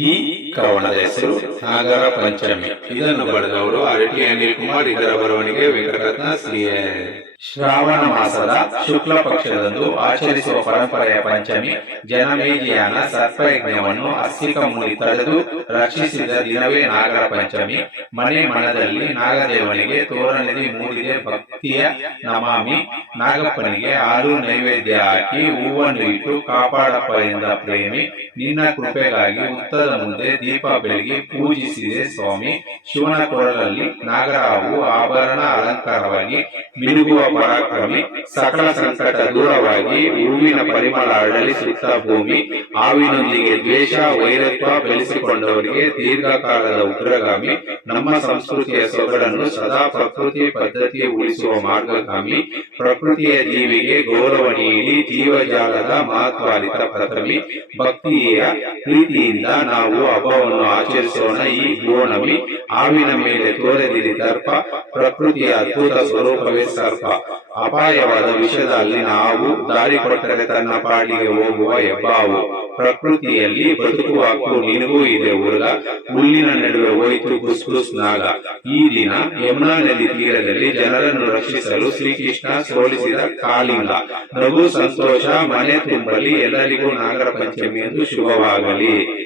ಈ ಕವನದ ಹೆಸರು ನಾಗರ ಪಂಚಮಿ. ಇದನ್ನು ಬರೆದವರು ಅರಟಿ ಅನಿಲ್ ಕುಮಾರ್. ಇದರ ಬರವಣಿಗೆ ವೆಂಕಟರತ್ನ CN. ಶ್ರಾವಣ ಮಾಸದ ಶುಕ್ಲ ಪಕ್ಷದಂದು ಆಚರಿಸುವ ಪರಂಪರೆಯ ಪಂಚಮಿ ಜನಮೇಜಯನ ಸರ್ಪಯಜ್ಞವನ್ನು ಅಸ್ತಿಕ ಮುನಿ ತಡೆದು ರಕ್ಷಿಸಿದ ದಿನವೇ ನಾಗರ ಪಂಚಮಿ. ಮನೆ ಮನದಲ್ಲಿ ನಾಗದೇವನಿಗೆ ತೋರಣದಿ ಮೂಡಿದೆ ಭಕ್ತಿಯ ನಮಾಮಿ. ನಾಗಪ್ಪನಿಗೆ ಹಾಲು ನೈವೇದ್ಯ ಹಾಕಿ ಹೂವನ್ನು ಇಟ್ಟು ಕಾಪಾಡಪ್ಪ ಎಂದ ಪ್ರೇಮಿ. ನಿನ್ನ ಕೃಪೆಗಾಗಿ ಉತ್ತದ ಮುಂದೆ ದೀಪ ಬೆಳಗಿ ಪೂಜಿಸಿದೆ ಸ್ವಾಮಿ. ಶಿವನ ಕೊರಳಲ್ಲಿ ನಾಗರ ಹಾವು ಆಭರಣ ಅಲಂಕಾರವಾಗಿ ಮಿನುಗುವ ಪರಾಕ್ರಮಿ. ಸಕಲ ಸಂಕಟ ದೂರವಾಗಿ ಹೂವಿನ ಪರಿಮಳ ಅರಳಿಸುತ್ತ ಭೂಮಿ. ಹಾವಿನೊಂದಿಗೆ ದ್ವೇಷ ವೈರತ್ವ ಬೆಳೆಸಿಕೊಂಡವರಿಗೆ ದೀರ್ಘಕಾಲದ ಉಗ್ರಗಾಮಿ. ನಮ್ಮ ಸಂಸ್ಕೃತಿಯ ಸೊಗಡನ್ನು ಸದಾ ಪ್ರಕೃತಿ ಪದ್ಧತಿ ಉಳಿಸುವ ಮಾರ್ಗಗಾಮಿ. ಪ್ರಕೃತಿಯ ಜೀವಿಗೆ ಗೌರವ ನೀಡಿ ಜೀವಜಾಲದ ಮಹತ್ವಾರಿತ ಪ್ರಥಮಿ. ಭಕ್ತಿಯ ಪ್ರೀತಿಯಿಂದ ನಾವು ಹಬ್ಬವನ್ನು ಆಚರಿಸೋಣ ಈ ಗೋಣಮಿ. ಹಾವಿನ ಮೇಲೆ ತೋರೆದಿರಿ ದರ್ಪ, ಪ್ರಕೃತಿಯ ಅದ್ಭುತ ಸ್ವರೂಪವೇ ಸರ್ಪ. ಅಪಾಯವಾದ ವಿಷಯದ ಅಲ್ಲಿ ನಾವು ದಾರಿ ಕೊಟ್ಟರೆ ತನ್ನ ಪಾಡಿಗೆ ಹೋಗುವ ಹೆಬ್ಬಾವು. ಪ್ರಕೃತಿಯಲ್ಲಿ ಬದುಕುವ ಹಕ್ಕು ನಿನಗೂ ಇದೆ ಹುಡುಗ. ಹುಲ್ಲಿನ ನಡುವೆ ಹೋಯಿತು ಗುಸ್ಗುಸ್ ನಾಗ. ಈ ದಿನ ಯಮುನಾ ನದಿ ತೀರದಲ್ಲಿ ಜನರನ್ನು ರಕ್ಷಿಸಲು ಶ್ರೀಕೃಷ್ಣ ಸೋಲಿಸಿದ ಕಾಳಿಂಗ. ನಗು ಸಂತೋಷ ಮನೆ ತುಂಬಲಿ, ಎಲ್ಲರಿಗೂ ನಾಗರ ಪಂಚಮಿ ಎಂದು ಶುಭವಾಗಲಿ.